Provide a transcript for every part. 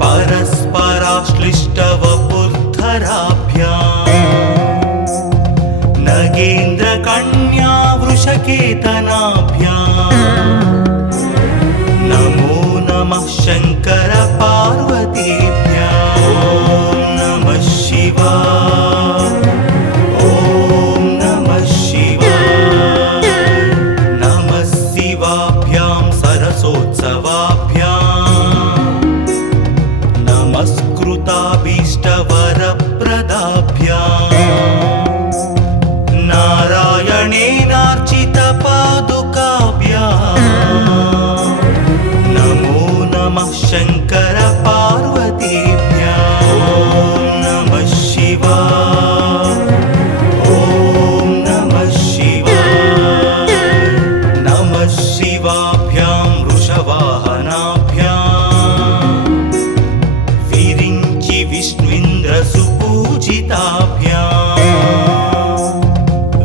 परस्पराश्लिष्टवपुर्धराभ्याम् नगेन्द्रकन्या वृषकेतनाभ्याम् नमो नमः शंकर पार्वतीभ्यां नमः शिवाय ओम नमः शिवाय नमः शिवाभ्यां सरसोत्सवाभ्यां नमस्कृताभीष्टवरप्रदाभ्यां नारायणेनार्चितपादुकाभ्यां शंकर पार्वतीभ्यां नमः शिवाय ओम नमः शिवाय नमः शिवाभ्यां वृषवाहनाभ्यां विरिञ्चि विष्णुइन्द्रसुपूजिताभ्यां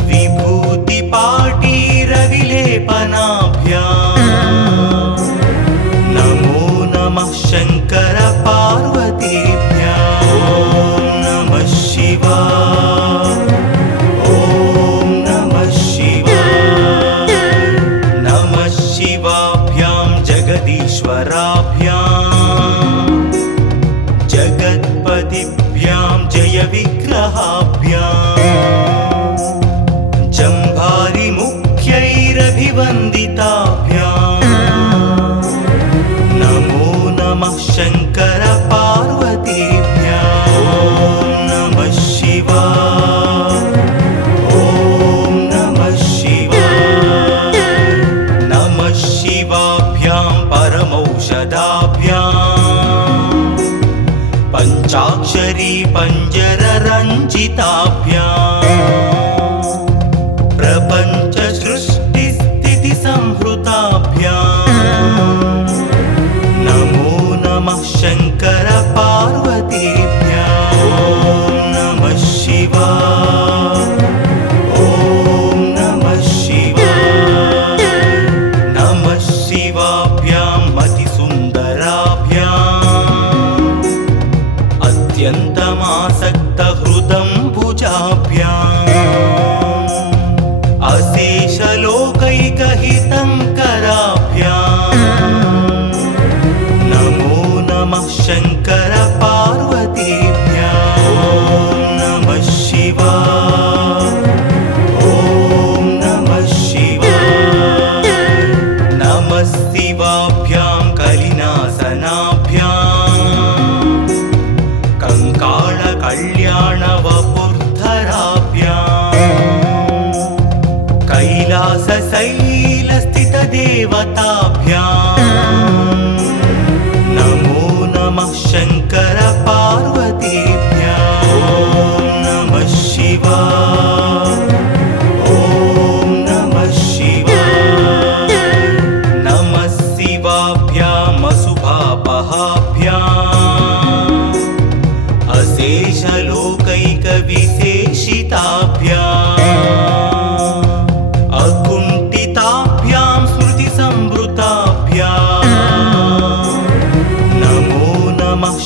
विभूतिपाटीरविलेपनाभ्यां शंकर पार्वतीभ्यां नमः शिवाय ओम नमः शिवाय नमः शिवाभ्यां जगदीश्वराभ्यां जगत्पतिभ्यां जय विग्रहाभ्यां जम्भारिमुख्यैरभिवन्दिताभ्यां शंकर पार्वतीभ्यां नमः शिवाय ओम नमः शिवाय नमः शिवाभ्यां परमौषधाभ्यां पंचाक्षरी पंजररञ्जिताभ्यां प्रपंच सृष्टि स्थिति संहृताभ्यां नमः शंकर पार्वतीभ्यां नमः शिवाय ओम नमः शिवाय नमः शिवाभ्यां मतिसुन्दराभ्यां अत्यन्तमासक्तहृदम्बुजाभ्यां अशेषलोकैकहितङ्कराभ्यां नमः शंकर पार्वतीभ्यां नमः शिवाय ओम नमः शिवाय नमः शिवाभ्यां कलिनासनाभ्यां कंकाळकल्याणवपुर्धराभ्यां कैलासशैलस्थितदेवताभ्यां नमः शंकर पार्वतीभ्यां नमः शिवाय ओम नमः शिवाय नमः शिवाभ्यां अशुभापहाभ्यां अशेषलोकैकविशेषिताभ्यां अकुण्ठिताभ्यां स्मृतिसंवृताभ्यां नमः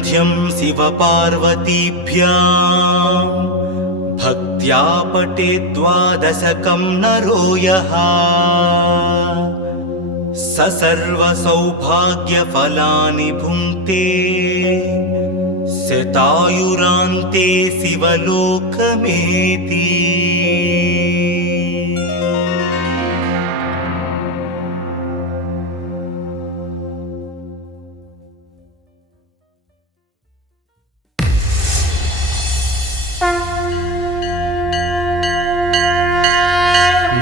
वन्ध्यं शिवपार्वतीभ्यां भक्त्या पठेत् द्वादशकं नरो यः स सर्वसौभाग्यफलानि भुङ्क्ते शतायुरान्ते शिवलोकमेति।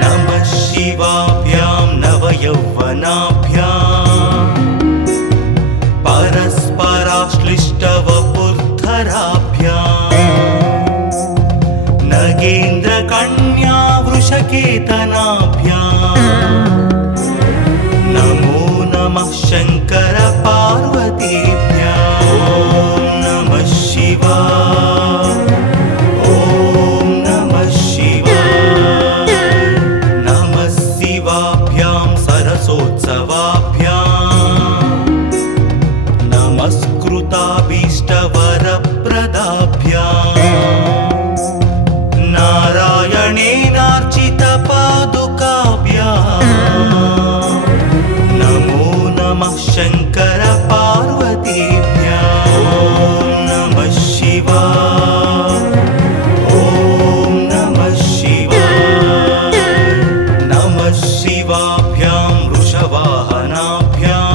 नमः शिवाभ्यां नवयौवनाभ्यां परस्पराश्लिष्टवपुर्धराभ्यां नगेन्द्रकन्या वृषकेतनाभ्यां नमो नमः शङ्कर पार्वतीभ्यां। ॐ नमः शिवाय, ॐ नमः शिवाय। नमः शिवाभ्यां सरसोत्सवाभ्यां नमस्कृताभीष्टवरप्रदाभ्यां नारायणेनार्चितपादुकाभ्यां नमो नमः शङ्कर पार्वतीभ्यां। ॐ नमः शिवाय, ॐ नमः शिवाय। नमः शिवाभ्यां वृषवाहनाभ्यां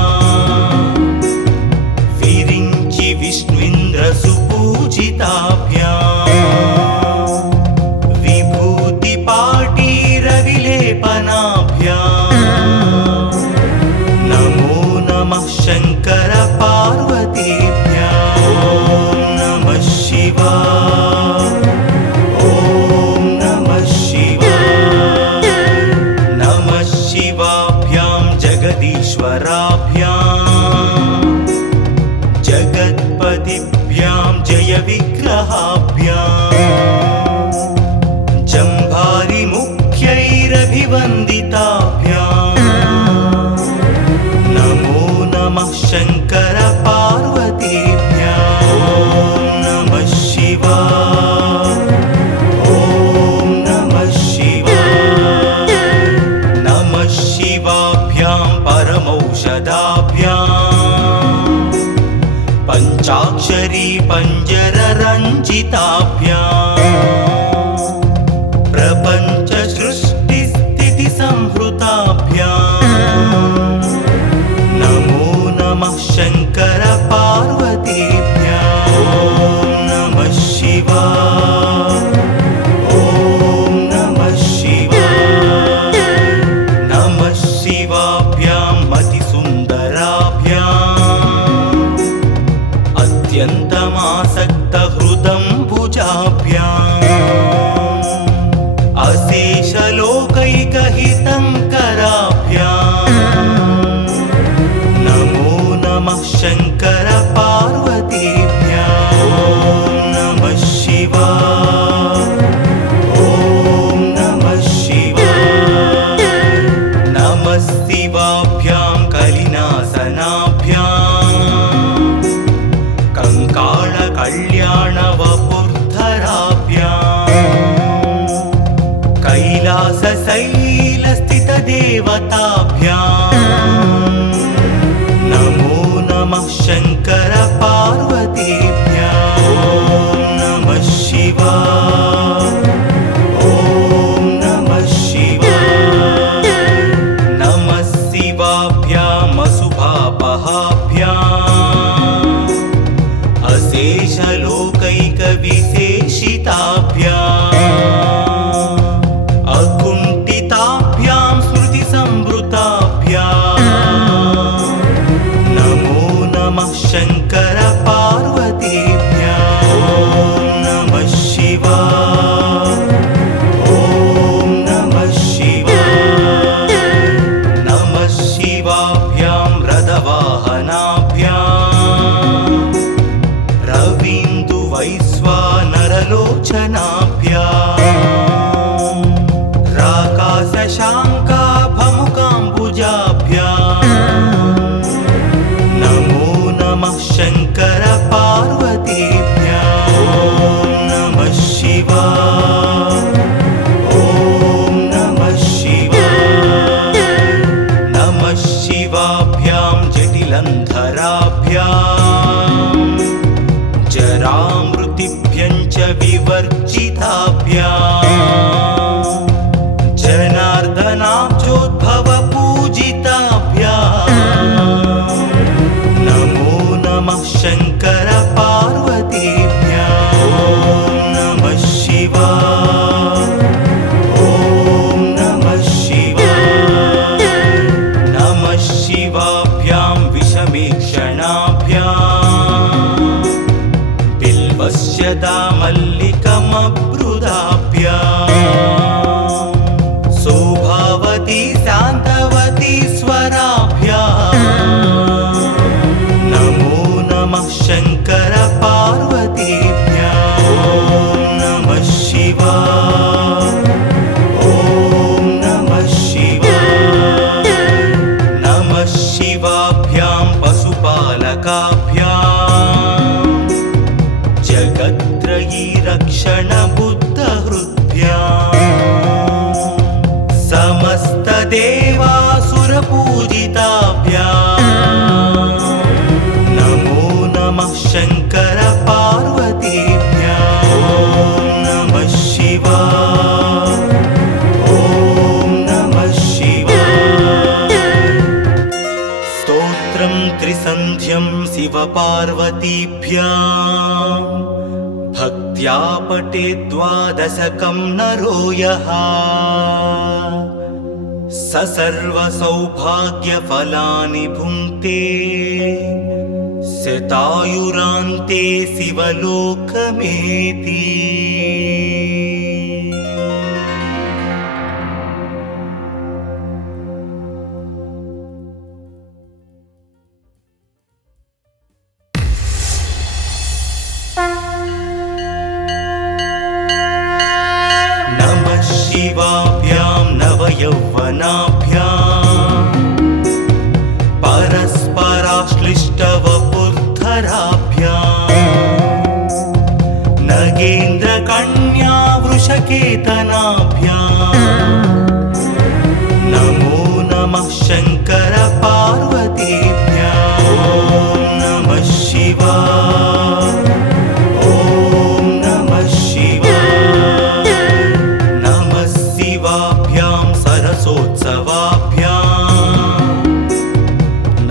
विरिञ्चि विष्णुन्द्रसुपूजिताभ्यां विभूतिपाटीरविलेपनाभ्यां नमो नमः शङ्कर पार्वतीभ्यां। ॐ नमः शिवाय, ॐ नमः शिवाय। नमः शिवाभ्यां जगदीश्वराभ्यां जगत्पतिभ्यां जयविग्रहाभ्यां जम्भारिमुख्यैरभिवन्दिताभ्यां नमो नमः शङ्कर पार्वतीभ्यां। ॐ नमः शिवाय, ॐ नमः शिवाय। नमः शिवाभ्यां परमौषधाभ्यां पञ्चाक्षरी पञ्जररञ्जिताभ्यां प्रपञ्चसृष्टिस्थितिसंहृताभ्यां नमो नमः शङ्कर पार्वतीभ्यां। ॐ नमः शिवाय, ॐ नमः शिवाय। नमः शिवाभ्यां मतिसुन्दराभ्यां अत्यन्तमासक्तहृदम्बुजाभ्यां अशेषलोकैकहितङ्कराभ्यां नमो नमः शङ्कर पार्वतीभ्यां। ॐ नमः शिवाय, ॐ नमः शिवाय। नमः शिवाभ्यां कलिनासनाभ्यां कङ्काळकल्याणवपुर्धराभ्यां कैलासशैलस्थितदेवताभ्यां नमो नमः शङ्कर पार्वतीभ्यां। ॐ नमः शिवाय, ॐ नमः शिवाय। नमः शिवाभ्यां अशुभापहाभ्यां अशेषलोकैकविशेषिताभ्यां अकुण्ठिताभ्यां स्मृतिसंवृताभ्यां नमो नमः जलन्धराभ्याम् जरामृतिभ्यं च विवर्जिताभ्याम् जनार्दनाब्जोद्भवपूजिताभ्याम् नमो नमः शङ्कर पार्वतीभ्यां नमः शिवाय ॐ नमः शिवाय नमः शिवाभ्यां विषमीक्षणाभ्याम् बिल्वस्य दामल्लिकमब्रुदाभ्याम् शोभावती शान्तवती स्वराभ्याम् नमो नमः शङ्कर पार्वतीभ्यां नमः शिवाय ॐ नमः शिवाय नमः शिवाभ्यां पशुपालकाभ्याम् जगत्त्रयी रक्षणबुद्धहृद्भ्याम् समस्तदेवासुरपूजिताभ्याम् नमो नमः शङ्कर पार्वतीभ्यां नमः शिवाय ॐ नमः शिवाय स्तोत्रं त्रिसन्ध्यं शिवपार्वतीभ्यां भक्त्या पठेत् द्वादशकं नरो यः स सर्वसौभाग्यफलानि भुङ्क्ते शतायुरान्ते शिवलोकमेति नमः शिवाभ्यां नवयौवनाभ्याम् परस्पराश्लिष्टवपुर्धराभ्याम् नगेन्द्रकन्या वृषकेतनाभ्याम् नमो नमः शङ्कर पार्वतीभ्यां नमः शिवाय ॐ नमः शिवाय नमः शिवाभ्यां सरसोत्सवाभ्याम्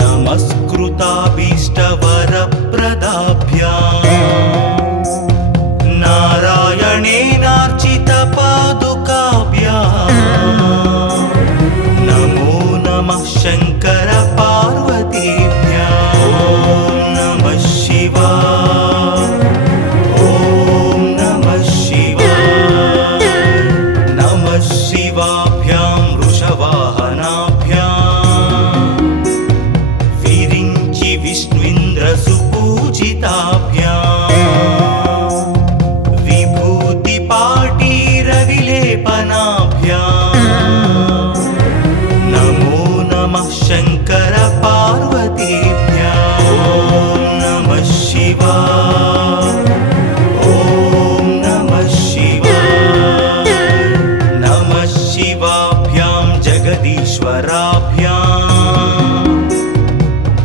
नमस्कृताभीष्टवरप्रदाभ्याम् नारायणेनार्चितपादुकाभ्याम् नमो नमः शङ्कर पार्वतीभ्यां नमः शिवाय ॐ नमः शिवाय नमः शिवाभ्यां वृषवाहनाभ्याम् विरिञ्चि विष्णुन्द्रसुपूजिताभ्याम् विभूतिपाटीरविलेपनाभ्याम् नमो नमः शङ्कर पार्वतीभ्यां नमः शिवाय ॐ नमः शिवाय नमः शिवाभ्यां जगदीश्वराभ्याम्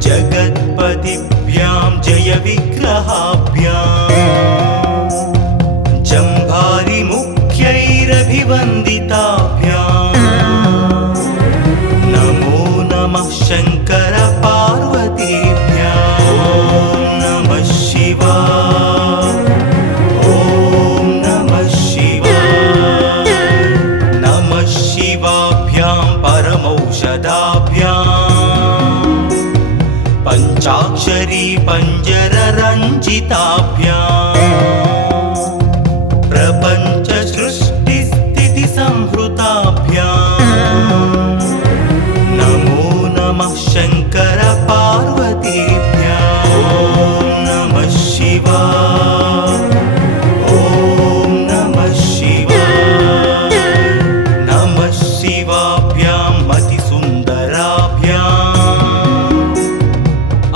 जगत्पतिभ्यां जय विग्रहाभ्याम् जम्भारिमुख्यैरभिवन्दिताभ्याम् नमो नमः शङ्कर पार्वतीभ्यां नमः शिवाय ॐ नमः शिवाय नमः शिवाभ्यां परमौषधाभ्याम् पञ्चाक्षरी पञ्जररञ्जिताभ्याम् प्रपञ्च सृष्टिस्थितिसंहृताभ्याम् नमो नमः शङ्कर पार्वतीभ्यां नमः शिवाय ॐ नमः शिवाय नमः शिवाभ्यां मतिसुन्दराभ्याम्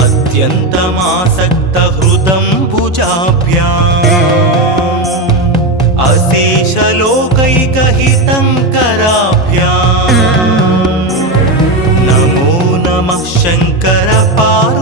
अत्यन्तमासक्तहृदम्बुजाभ्याम् अशेषलोकैकहितङ्कराभ्याम् नमो नमः शङ्कर पार्वतीभ्यां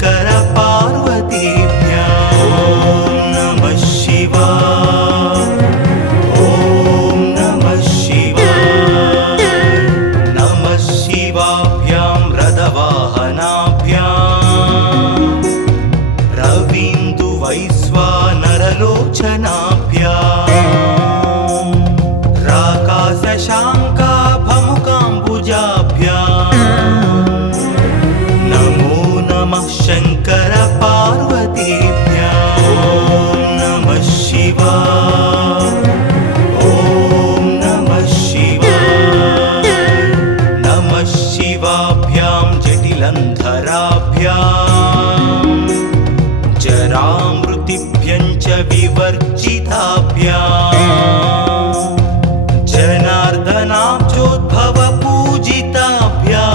शङ्कर पार्वतीभ्यां नमः शिवाय ॐ नमः शिवाय नमः शिवाभ्यां रथवाहनाभ्यां रवीन्दुवैश्वानरलोचनाभ्यां राकाशशाङ्काभमुकाम्बुजाभ्यां नमो नमः शङ्कर पार्वतीभ्यां नमः शिवाय ॐ नमः शिवाय नमः शिवाभ्यां जटिलन्धराभ्यां जरामृतिभ्यं च विवर्जिताभ्यां जनार्दनाब्जोद्भवपूजिताभ्यां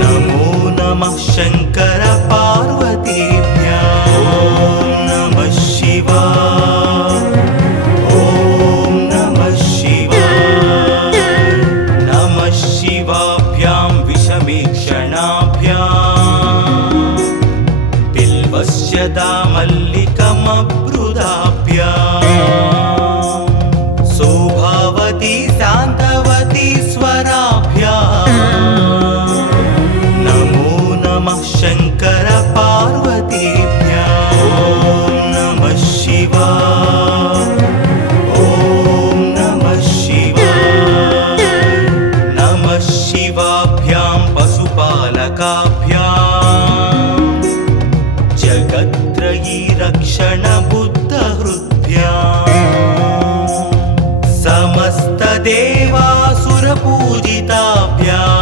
नमो नमः शङ्कर पार्वतीभ्यां नमः शिवाय ॐ नमः शिवाय नमः शिवाभ्यां विषमीक्षणाभ्यां बिल्वस्य दामल्लिकमब्रुदाभ्यां शोभावती शान्तवती स्वराभ्यां नमो नमः शङ्कर पार्वतीभ्यां नमः शिवाय ॐ नमः शिवाय नमः शिवाभ्यां पशुपालकाभ्यां जगत्त्रयी रक्षणबुद्धहृद्भ्यां समस्तदेवासुरपूजिताभ्यां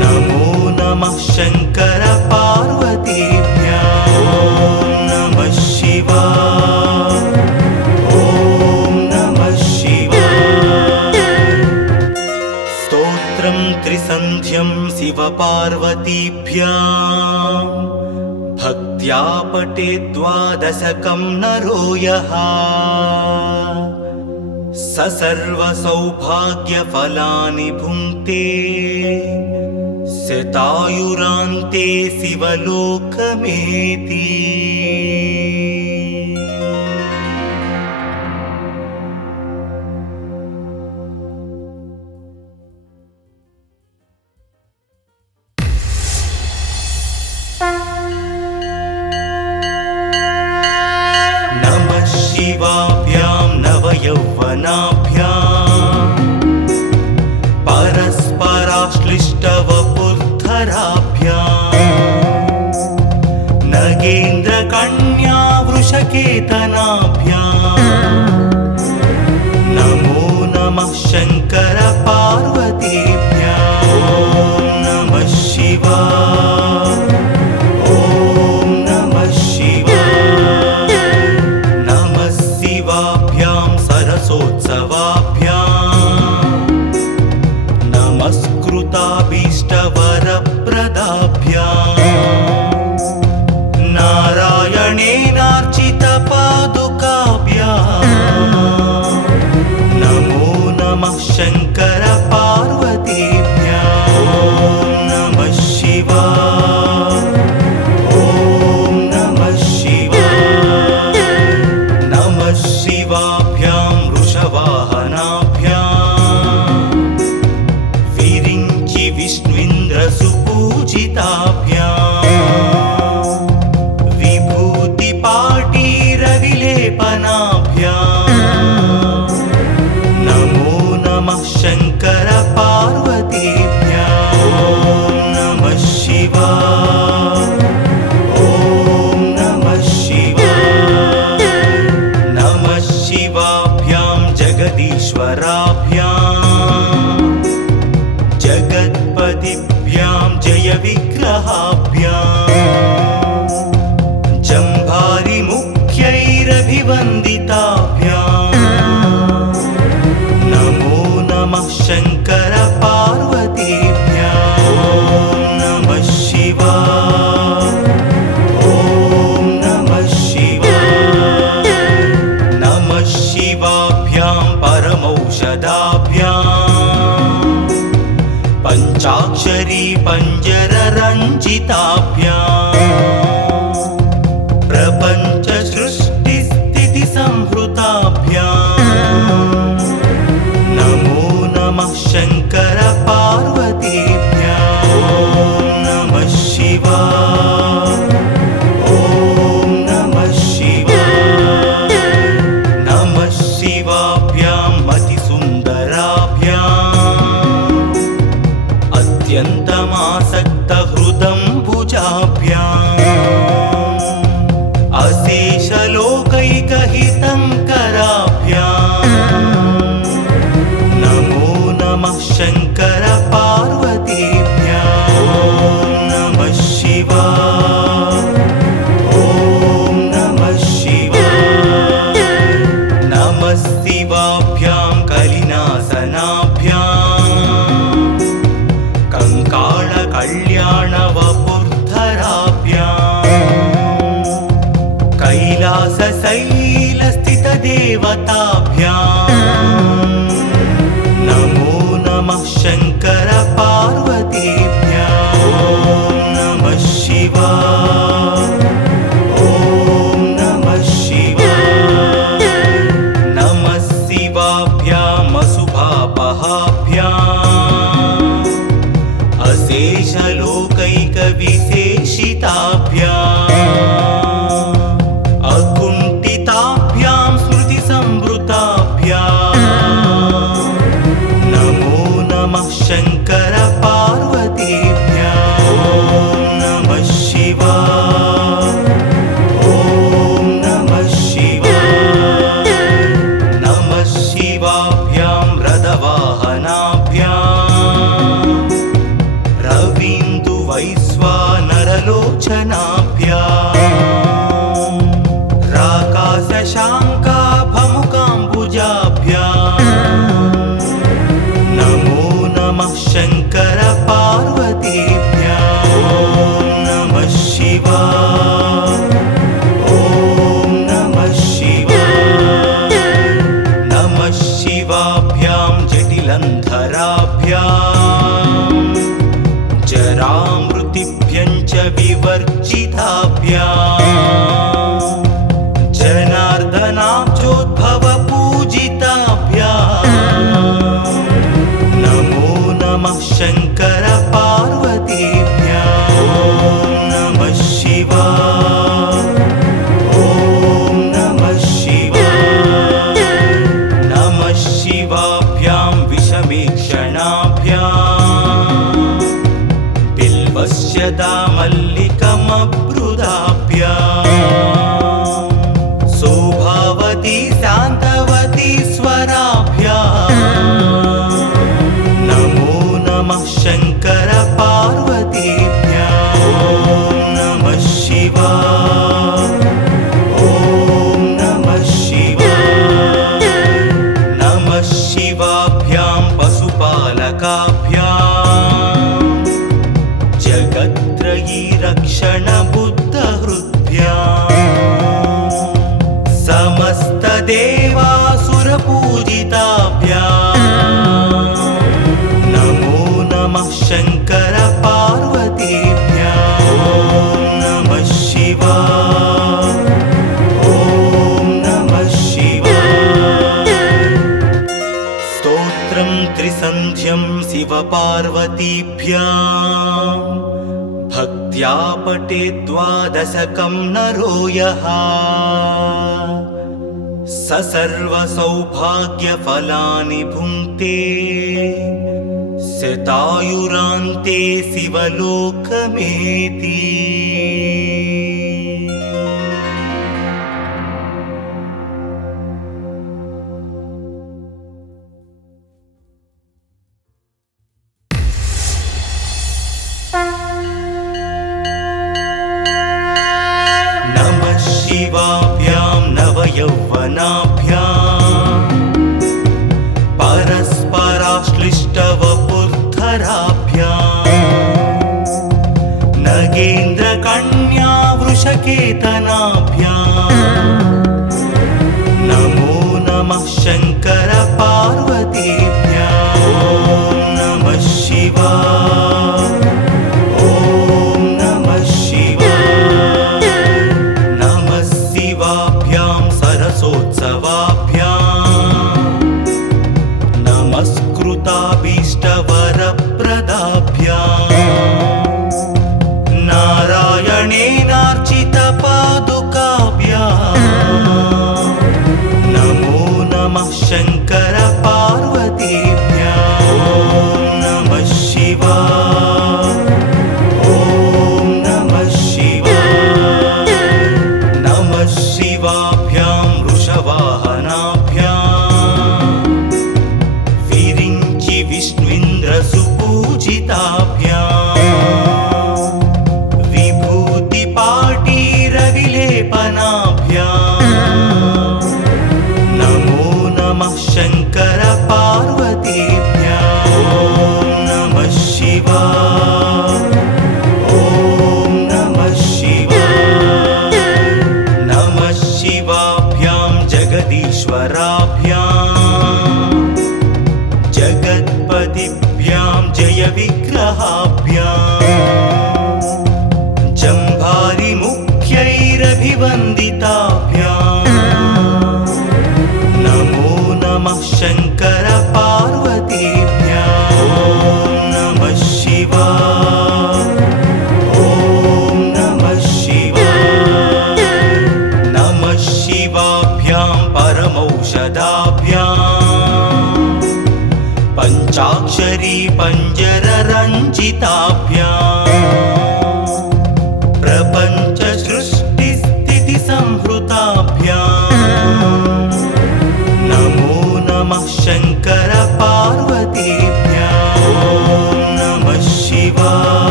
नमो नमः शङ्कर पार्वतीभ्यां नमः शिवाय ॐ नमः शिवाय स्तोत्रं त्रिसन्ध्यं शिवपार्वतीभ्यां भक्त्या पठेत् द्वादशकं नरो यः स सर्वसौभाग्यफलानि भुङ्क्ते शतायुरान्ते शिवलोकमेति नमः शिवाभ्यां नवयौवनाभ्यां परस्पराश्लिष्टवपुर्धराभ्यां नगेन्द्रकन्या वृषकेतनाभ्यां नमो नमः शङ्कर पार्वतीभ्यां नमः शिवाय ॐ नमः शिवाय नमः शिवाभ्यां सरसोत्सवाभ्यां नमस्कृताभीष्टवरप्रदाभ्यां नारायणेनार्चितपादुकाभ्यां नमो नमः शङ्कर पार्वतीभ्यां नमः शिवाय ॐ नमः शिवाय नमः शिवाभ्यां वृषवाहनाभ्यां विरिञ्चि विष्णुन्द्रसुपूजिताभ्यां विभूतिपाटीरविलेपनाभ्यां नमो नमः शङ्कर पार्वतीभ्यां नमः शिवाय ॐ नमः शिवाय नमः शिवाभ्यां जगदीश्वराभ्यां जगत्पतिभ्यां जयविग्रहाभ्यां जम्भारिमुख्यैरभिवन्दिताभ्यां नमो नमः शङ्कर पार्वतीभ्यां नमः शिवाय ॐ नमः शिवाय नमः शिवाभ्यां परमौषधाभ्यां पञ्चाक्षरी पञ्जर प्रपञ्च सृष्टिस्थिति संहृताभ्याम् नमो नमः शङ्कर पार्वतीभ्याम् ॐ नमः शिवाय ॐ नमः शिवाय नमः शिवाभ्याम् अतिसुन्दराभ्याम् अत्यन्तमासक्तहृदम्बुजाभ्याम् अशेषलोकैकहितङ्कराभ्याम् नमो नमः शङ्कर पार्वतीभ्याम् ॐ नमः शिवाय ॐ नमः शिवाय नमः शिवाभ्याम् कलिनासनाभ्याम् कङ्काळकल्याणवपुर्धराभ्याम् कैलासशैलस्थितदेवताभ्याम् नमो नमः शङ्कर पार्वतीभ्याम् ॐ नमः शिवाय ॐ नमः शिवाय नमः शिवाभ्याम् अशुभापहाभ्याम् अशेषलोकैकविशेषिताभ्याम् अकुण्ठिताभ्याम् स्मृतिसंवृताभ्याम् नमो नमः शङ्कर पार्वतीभ्याम् ॐ नमः शिवाय ॐ नमः शिवाय नमः शिवाभ्याम् रथवाहनाभ्याम् रवीन्दुवैश्वानरलोचनाभ्याम् राकाशशाङ्काभमुकाम्बुजाभ्याम् नमो नमः शङ्कर पार्वतीभ्याम् ॐ नमः शिवाय ॐ नमः शिवाय नमः शिवाभ्याम् जटिलन्धराभ्याम् जरामृतिभ्यम् च विवर्जिताभ्याम् जनार्दनाब्जोद्भवपूजिताभ्याम् नमो नमः शङ्कर पार्वतीभ्याम् ॐ नमः शिवाय ॐ नमः शिवाय नमः शिवाभ्याम् विषमीक्षणाभ्याम् बिल्वस्य दामल्लिकमब्रुदाभ्याम् शोभावती शान्तवती स्वराभ्याम् नमो नमः शङ्कर पार्वतीभ्याम् ॐ नमः शिवाय ॐ नमः शिवाय नमः शिवाभ्याम् पशुपालकाभ्याम् जगत्त्रयी रक्षणबुद्धहृद्भ्याम् समस्तदेवासुरपूजिताभ्याम् नमो नमः शङ्कर पार्वतीभ्याम् ॐ नमः शिवाय ॐ नमः शिवाय स्तोत्रं त्रिसन्ध्यं शिवपार्वतीभ्याम् भक्त्या पठेत् द्वादशकं नरो यः स सर्वसौभाग्यफलानि भुङ्क्ते शतायुरान्ते शिवलोकमेति नमः शिवाभ्याम् नवयौवनाभ्याम् परस्पराश्लिष्टवपुर्धराभ्याम् नगेन्द्रकन्या वृषकेतनाभ्याम् नमो नमः शङ्कर पार्वतीभ्याम् ॐ नमः शिवाय ॐ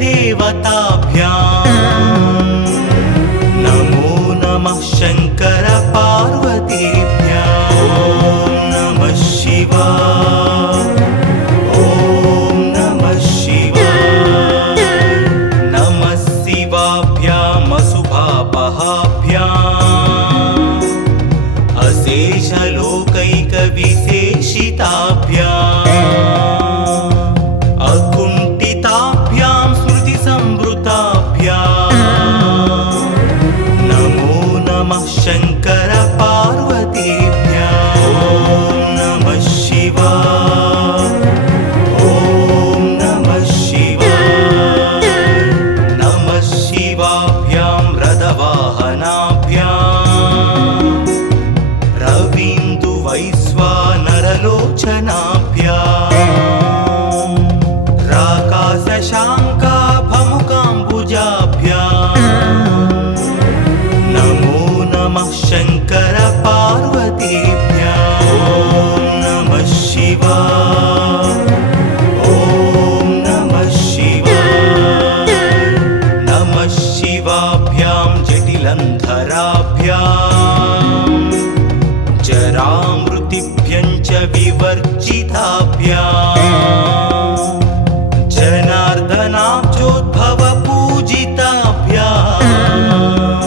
देवताभ्याम् नमो नमः शङ्कर पार्वतीभ्यां नमः शिवाय ॐ नमः शिवाय नमः शिवाभ्याम् अशुभापहाभ्याम् अशेषलोकैकविशेषिताभ्याम् अकुण्ठिताभ्यां स्मृतिसंवृताभ्याम् नमो नमः शङ्कर पार्वतीभ्यां नमः शिवाय ॐ नमः शिवाय नमः शिवाभ्यां रथवाहनाभ्याम् रवीन्दुवैश्वानरलोचनाभ्याम् राकाशशाङ्काभमुकाम्बुजाभ्याम् नमो नमः शङ्कर पार्वतीभ्यां नमः शिवाय ॐ नमः शिवाय नमः शिवाभ्यां जटिलन्धराभ्याम् जरामृतिभ्यं च विवर्जिताभ्याम् जनार्दनाब्जोद्भवपूजिताभ्याम्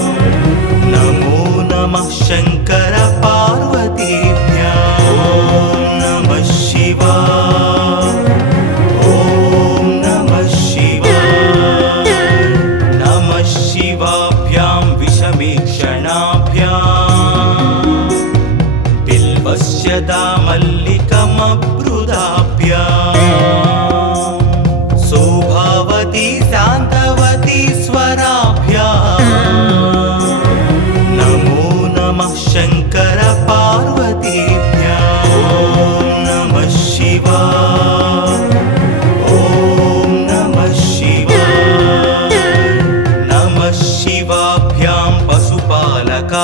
नमो नमः शङ्कर पार्वतीभ्यां नमः शिवाय ॐ नमः शिवाय नमः शिवाभ्यां विषमीक्षणाभ्याम् बिल्वस्य दामल्लिकमब्रुदाभ्याम् शोभावती शान्तवती स्वराभ्याम् नमो नमः शङ्कर पार्वतीभ्यां नमः शिवाय ॐ नमः शिवाय नमः शिवाभ्यां पशुपालकाभ्याम्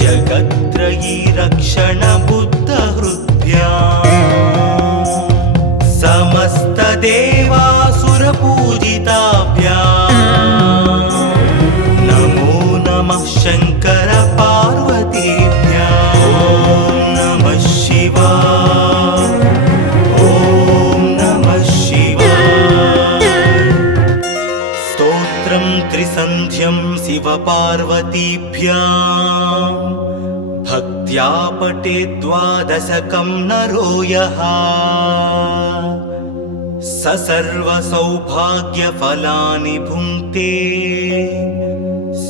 जगत्त्रयी रक्षण बुद्धहृद्भ्याम् समस्तदेवासुरपूजिताभ्याम् नमो नमः शङ्कर पार्वतीभ्यां नमः शिवाय ॐ नमः शिवाय स्तोत्रं त्रिसन्ध्यं शिवपार्वतीभ्यां भक्त्या पठेत् द्वादशकं नरो यः स सर्वसौभाग्यफलानि भुङ्क्ते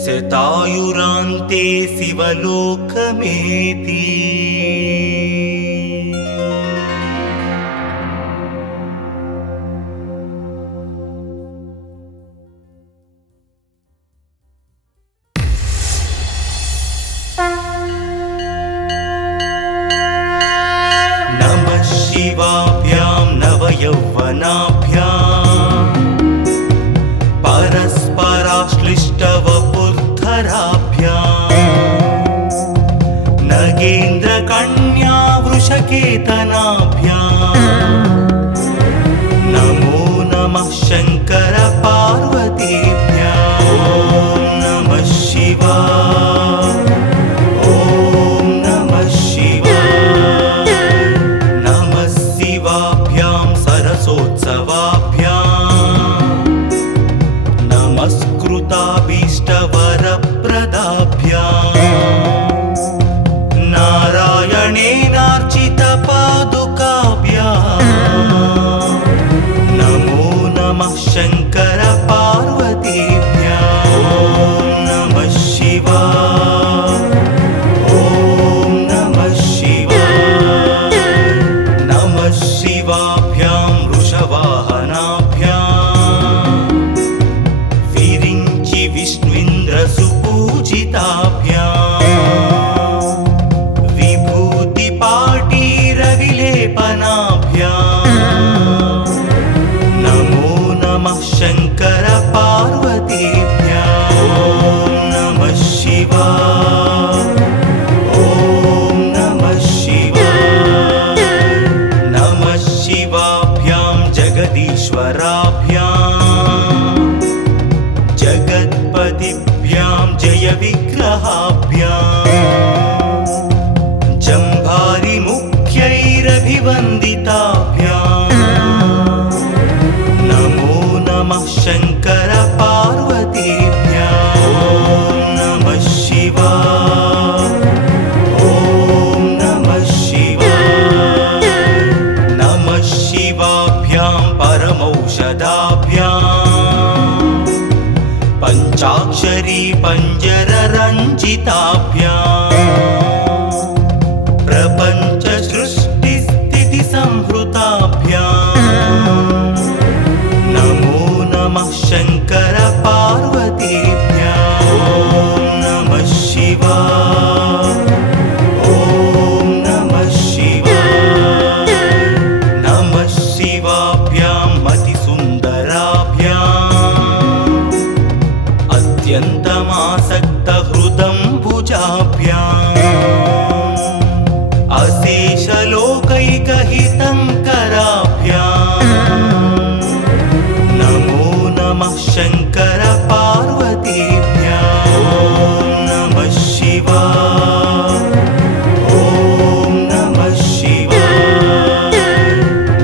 शतायुरान्ते शिवलोकमेति नमः शिवाभ्यां नवयौवनाभ्याम् परस्पराश्लिष्टवपुर्धराभ्याम् नगेन्द्रकन्या वृषकेतनाभ्याम् नमो नमः शङ्कर पार्वतीभ्यां नमः शिवाय ॐ नमः शिवाय नमः शिवाभ्यां सरसोत्सवाभ्याम् नमस्कृताभीष्टवरप्रदाभ्याम् नारायणेनार्चितपादुकाभ्याम् प्रपञ्च सृष्टिस्थिति संहृताभ्याम् नमो नमः शङ्कर पार्वतीभ्याम् ॐ नमः शिवाय ॐ नमः शिवाय नमः शिवाभ्याम् अतिसुन्दराभ्याम् अत्यन्तमासक्तहृदम्बुजाभ्याम् अशेषलोकैकहितङ्कराभ्याम् नमो नमः शङ्कर पार्वतीभ्याम् ॐ नमः शिवाय ॐ नमः शिवाय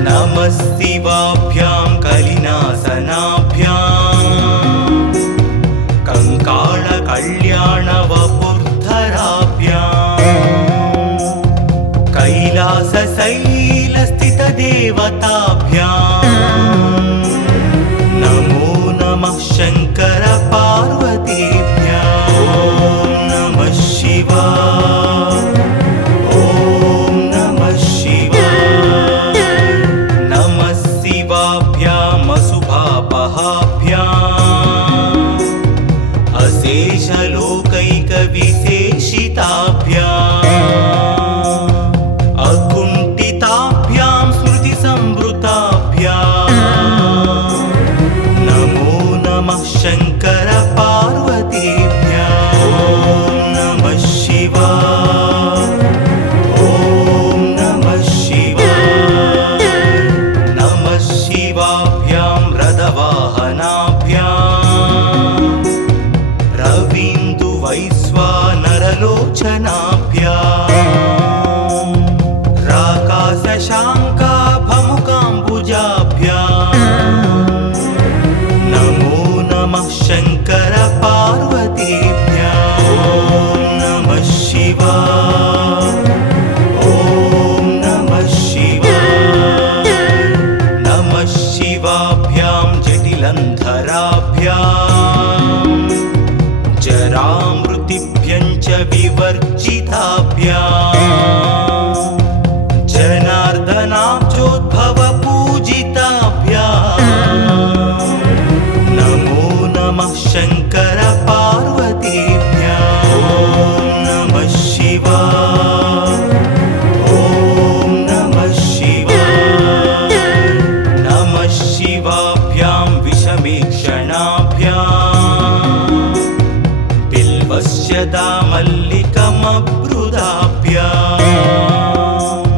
नमः शिवाभ्याम् कलिनासनाभ्याम् कंकाळकल्याणवपुर्धराभ्याम् कैलासशैलस्थितदेवताभ्याम् नमो नमः शङ्कर पार्वतीभ्याम् ॐ नमः शिवाय ॐ नमः शिवाय नमः शिवाभ्याम् अशुभापहाभ्याम् अशेषलोकैकविशेषिताभ्याम् अकुण्ठिताभ्यां स्मृतिसंवृताभ्याम् नमो नमः शङ्कर पार्वतीभ्याम् ॐ नमः शिवाय ॐ नमः शिवाय नमः शिवाभ्यां रथवाहनाभ्याम् रवीन्दुवैश्वानरलोचनाभ्याम् राकाशशाङ्काभमुकाम्बुजाभ्याम् नमो नमः शङ्कर पार्वतीभ्याम् ॐ नमः शिवाय ॐ नमः शिवाय नमः शिवाभ्यां जटिलन्धराभ्याम् जरामृतिभ्यं च विवर्जिताभ्याम् जनार्दनाब्जोद्भवपूजिताभ्याम् नमो नमः शङ्कर पार्वतीभ्याम् ॐ नमः शिवाय ॐ नमः शिवाय नमः शिवाभ्यां विषमीक्षणाभ्याम् बिल्वस्य दामल्लिकमब्रुदाभ्याम्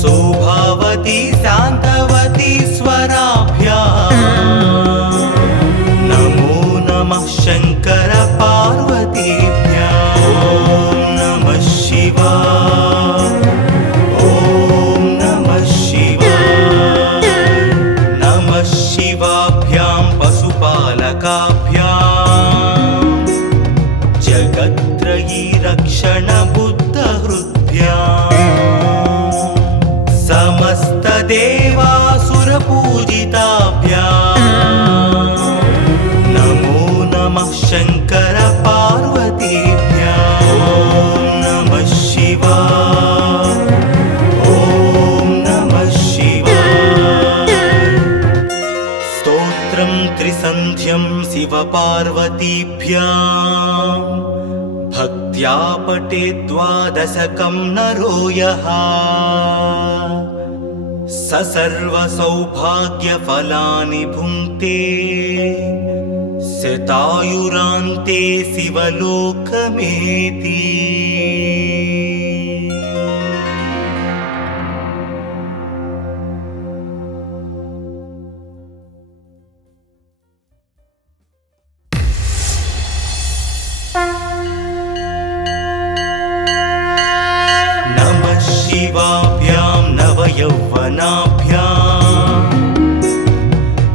शोभावती शान्तवती स्वराभ्याम् नमो नमः शङ्कर पार्वतीभ्याम् ॐ नमः शिवाय ॐ नमः शिवाय नमः शिवाभ्यां पशुपालकाभ्याम् जगत्त्रयी रक्षणबुद्धहृद्भ्याम् समस्तदेवासुरपूजिताभ्याम् नमो नमः शङ्कर पार्वतीभ्याम् ॐ नमः शिवाय ॐ नमः शिवाय स्तोत्रं त्रिसन्ध्यं शिवपार्वतीभ्याम् भक्त्या पठेत् द्वादशकं नरो यः स सर्वसौभाग्यफलानि भुङ्क्ते शतायुरान्ते शिवलोकमेति नमः शिवाभ्यां नवयौवनाभ्याम्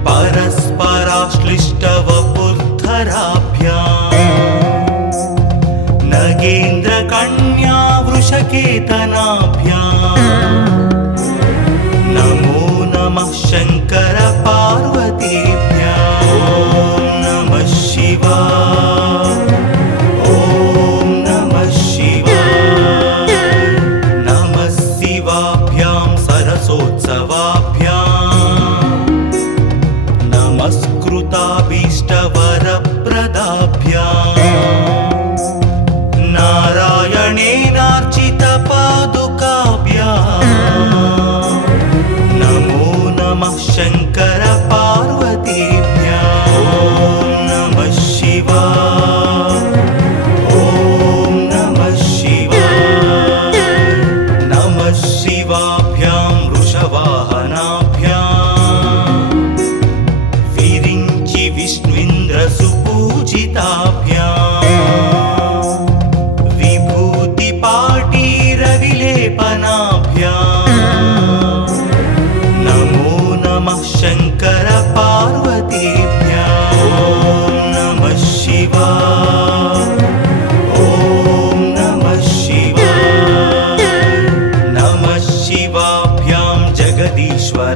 परस्पराश्लिष्टवपुर्धराभ्याम् नगेन्द्रकन्या वृषकेतनाभ्याम् नमो नमः शङ्कर पार्वतीभ्याम् ॐ नमः शिवाय ॐ नमः सरसोत्सवाभ्याम् नमस्कृताभीष्टवरप्रदाभ्याम् नारायणेनार्चितपादुकाभ्याम् नमो नमः शङ्कर पार्वतीभ्याम् ॐ नमः शिवाय ॐ नमः शिवाय नमः शिवाभ्यां वृषवाहनाभ्याम् विरिञ्चि विष्णुइन्द्रसुपूजिताभ्याम् विभूतिपाटीरविलेपनाभ्याम् नमो नमः शङ्कर पार्वतीभ्याम् ॐ नमः शिवाय ॐ नमः शिवाय नमः शिवाभ्यां जगदीश्वराभ्याम्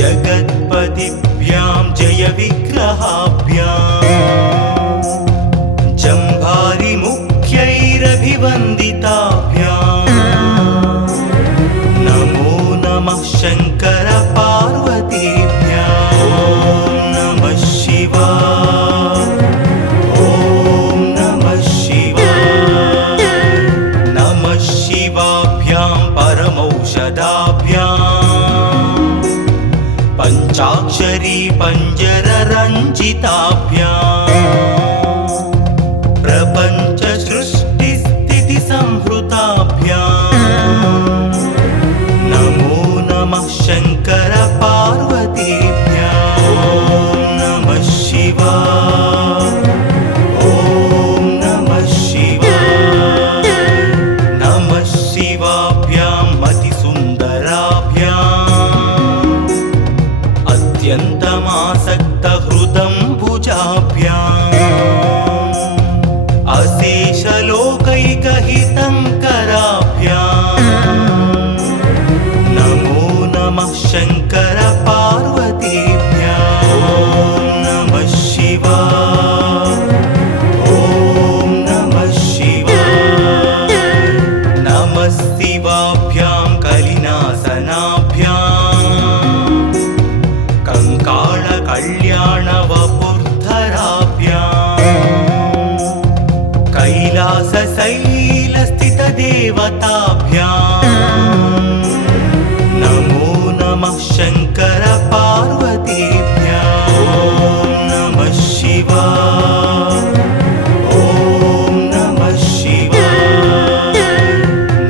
जगत्पतिभ्यां जयविग्रहाभ्याम् जम्भारिमुख्यैरभिवन्दिताभ्याम् नमो नमः शङ्कर पार्वतीभ्याम् ॐ नमः शिवाय ॐ नमः शिवाय नमः शिवाभ्यां परमौषधाभ्याम् पञ्चाक्षरी पञ्जररञ्जिताभ्याम् प्रपञ्च सृष्टिस्थितिसंहृताभ्याम् नमो नमः शङ्कर पार्वतीभ्याम् ॐ नमः शिवाय ॐ नमः शिवाय नमः शिवाभ्यां मतिसुन्दराभ्याम् अत्यन्तमासक्तहृदम्बुजाभ्याम् अशेषलोकैकहितङ्कराभ्याम् नमो नमः शङ्कर पार्वतीभ्याम् ॐ नमः शिवाय ॐ नमः शिवाय नमः शिवाभ्यां कलिनासनाभ्याम् कङ्काळकल्याणवपुर्धराभ्याम् कैलासशैलस्थितदेवताभ्याम् नमो नमः शङ्कर पार्वतीभ्याम् ॐ नमः शिवाय ॐ नमः शिवाय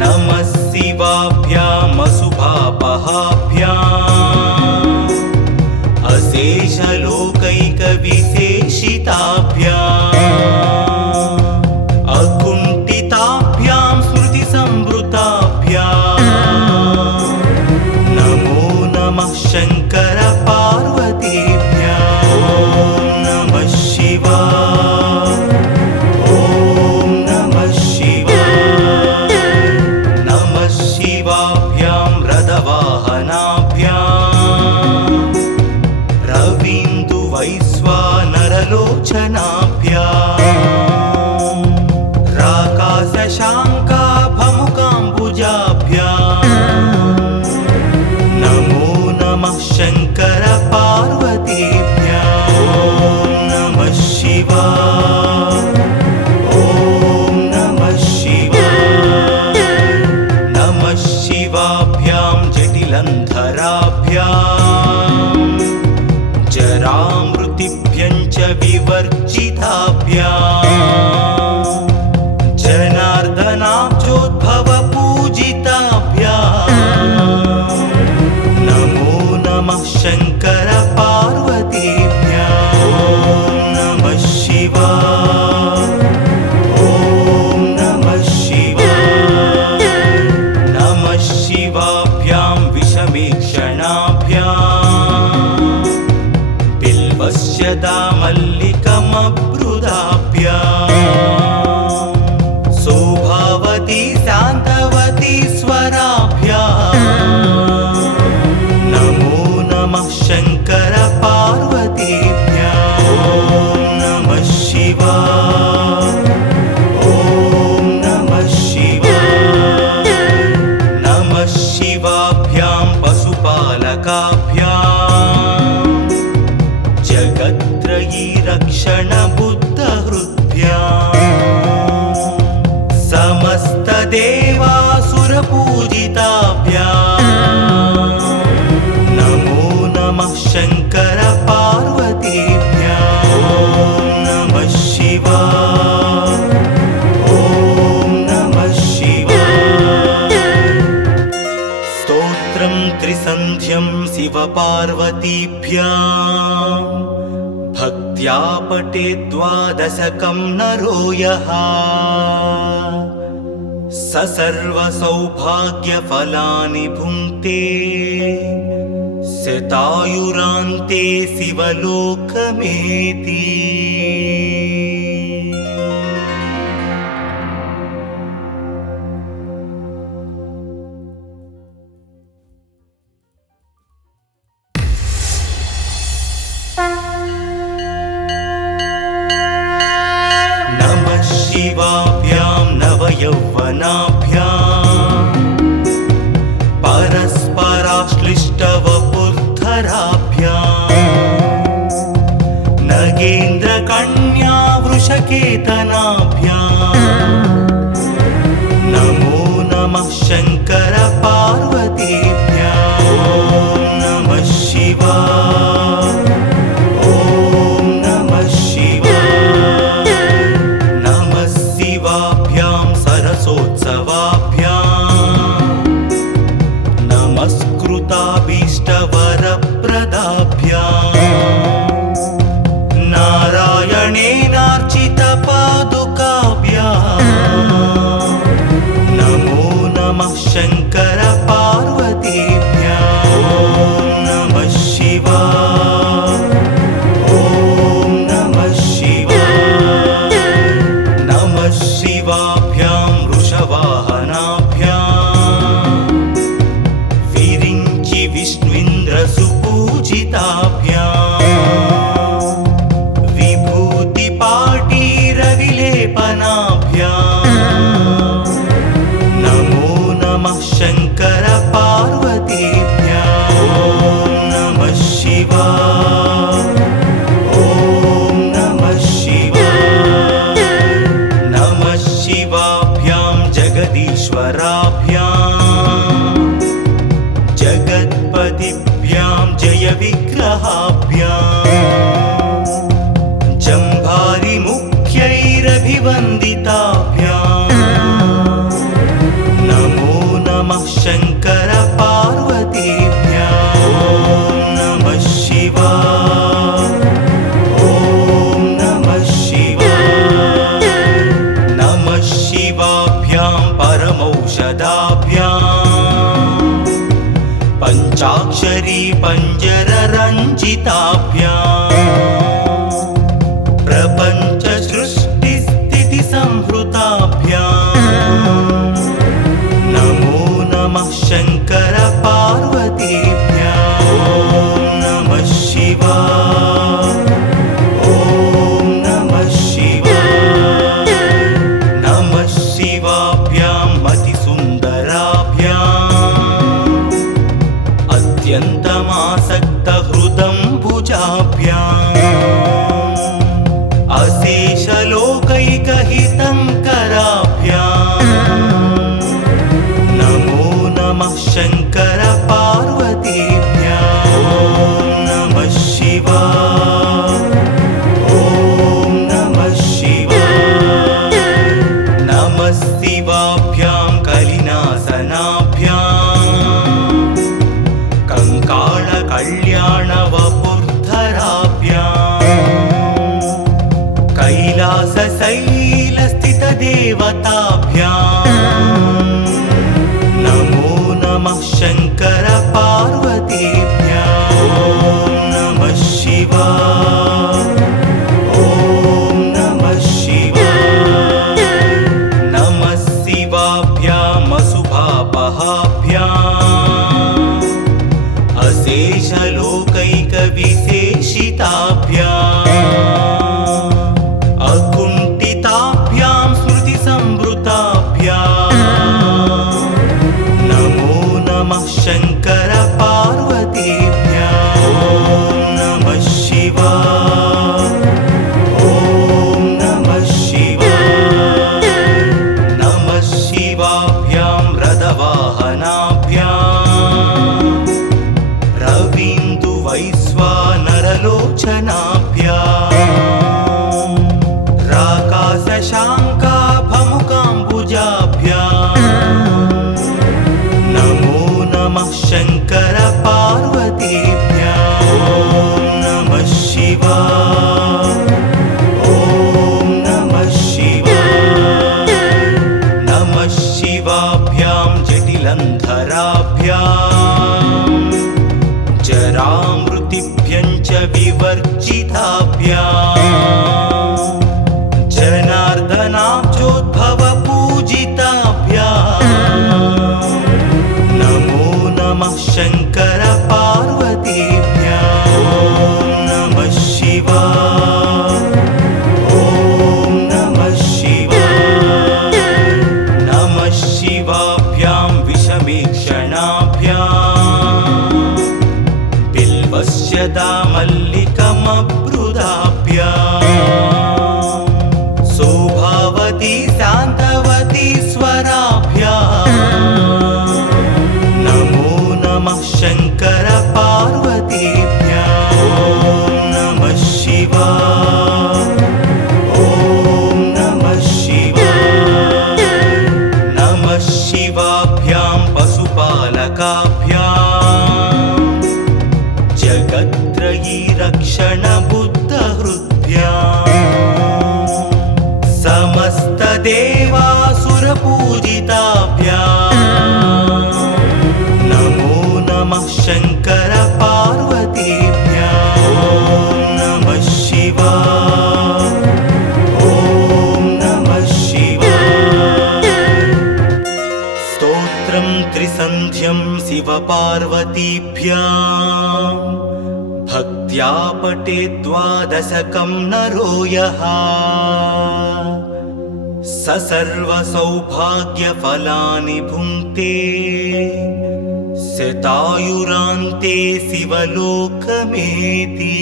नमः शिवाभ्याम् अशुभापहाभ्याम् अशेषलोकैकविशेषिताभ्याम् अकुण्ठिताभ्यां स्मृतिसंवृताभ्याम् नमो नमः शङ्कर पार्वतीभ्याम् ॐ नमः शिवाय ॐ नमः शिवाय नमः शिवाय नैवेद्यं शिवपार्वतीभ्यां भक्त्या पठेत् द्वादशकं नरो यः स सर्वसौभाग्यफलानि भुङ्क्ते शतायुरान्ते शिवलोकमेति। नमः शिवाभ्यां नवयौवनाभ्यां परस्पराश्लिष्टवपुर्धराभ्यां नगेन्द्रकन्या वृषकेतनाभ्यां नमो नमः शङ्कर पार्वतीभ्यां। ॐ नमः शिवाय, ॐ नमः शिवाय। नमः शिवाभ्यां सरसोत्सवाभ्यां नमस्कृताभीष्टवरप्रदाभ्यां नारायणेनार्चितपादुकाभ्यां नमो नमः शङ्कर पार्वतीभ्यां। ॐ नमः शिवाय, ॐ नमः शिवाय। नमः शिवाभ्यां वृषवाहनाभ्यां विरिञ्चि विष्णुइन्द्रसुपूजिताभ्यां विभूतिपाटीरविलेपनाभ्यां नमो नमः शङ्कर पार्वतीभ्यां। ॐ नमः शिवाय, ॐ नमः शिवाय। नमः शिवाभ्यां जगदीश्वराभ्यां जगत्पतिभ्यां जयविग्रहाभ्यां जम्भारिमुख्यैरभिवन्दिताभ्यां नमो नमः शङ्कर पार्वतीभ्यां। ॐ नमः शिवाय, ॐ नमः शिवाय। नमः शिवाभ्यां परमौषधाभ्यां पञ्चाक्षरी पञ्जररञ्जिताभ्यां प्रपञ्चसृष्टिस्थितिसंहृताभ्यां नमो नमः शङ्कर पार्वतीभ्यां। ॐ नमः शिवाय, ॐ नमः शिवाय। नमः शिवाभ्यां मतिसुन्दराभ्यां अत्यन्तमासक्तहृदम्बुजाभ्यां अशेषलोकैकहितङ्कराभ्यां नमो नमः शङ्कर पार्वतीभ्यां। ॐ नमः शिवाय, ॐ नमः शिवाय। नमः शिवाभ्यां कलिनासनाभ्यां कङ्काळकल्याणवपुर्धराभ्यां कैलासशैलस्थितदेवताभ्यां नमो नमः शङ्कर पार्वतीभ्यां। ॐ नमः शिवाय, ॐ नमः शिवाय। नमः शिवाभ्यां अशुभापहाभ्यां अशेषलोकैकविशेषिताभ्यां अकुण्ठिताभ्यां स्मृतिसंवृताभ्यां नमो नमः शङ्कर पार्वतीभ्यां। ॐ नमः शिवाय, ॐ नमः शिवाय। नमः शिवाभ्यां रथवाहनाभ्यां रवीन्दुवैश्वानरलोचनाभ्यां राकाशशाङ्काभमुकाम्बुजाभ्यां नमो नमः शङ्कर पार्वतीभ्यां। जलन्धराभ्याम् जरामृतिभ्यं च विवर्जिताभ्याम् जनार्दनाब्जोद्भवपूजिताभ्याम् नमो नमः शङ्कर पार्वतीभ्याम् ॐ नमः शिवाय ॐ नमः शिवाय नमः शिवाभ्यां विषमीक्षणाभ्याम् बिल्वस्य दामल्लिकमब्रुदाभ्याम् शोभावती शान्तवती स्वराभ्याम् नमो नमः शङ्कर पार्वतीभ्याम् ॐ नमः शिवाय ॐ नमः शिवाय नमः शिवाभ्यां पशुपालकाभ्याम् जगत्त्रयी रक्षण बुद्धहृद्भ्याम् समस्तदेवासुरपूजिताभ्याम् नमो नमः शङ्कर पार्वतीभ्याम् ॐ नमः शिवाय ॐ नमः शिवाय स्तोत्रं त्रिसन्ध्यं शिवपार्वतीभ्याम् भक्त्या पठेत् द्वादशकं नरो यः स सर्वसौभाग्यफलानि भुङ्क्ते शतायुरान्ते शिवलोकमेति।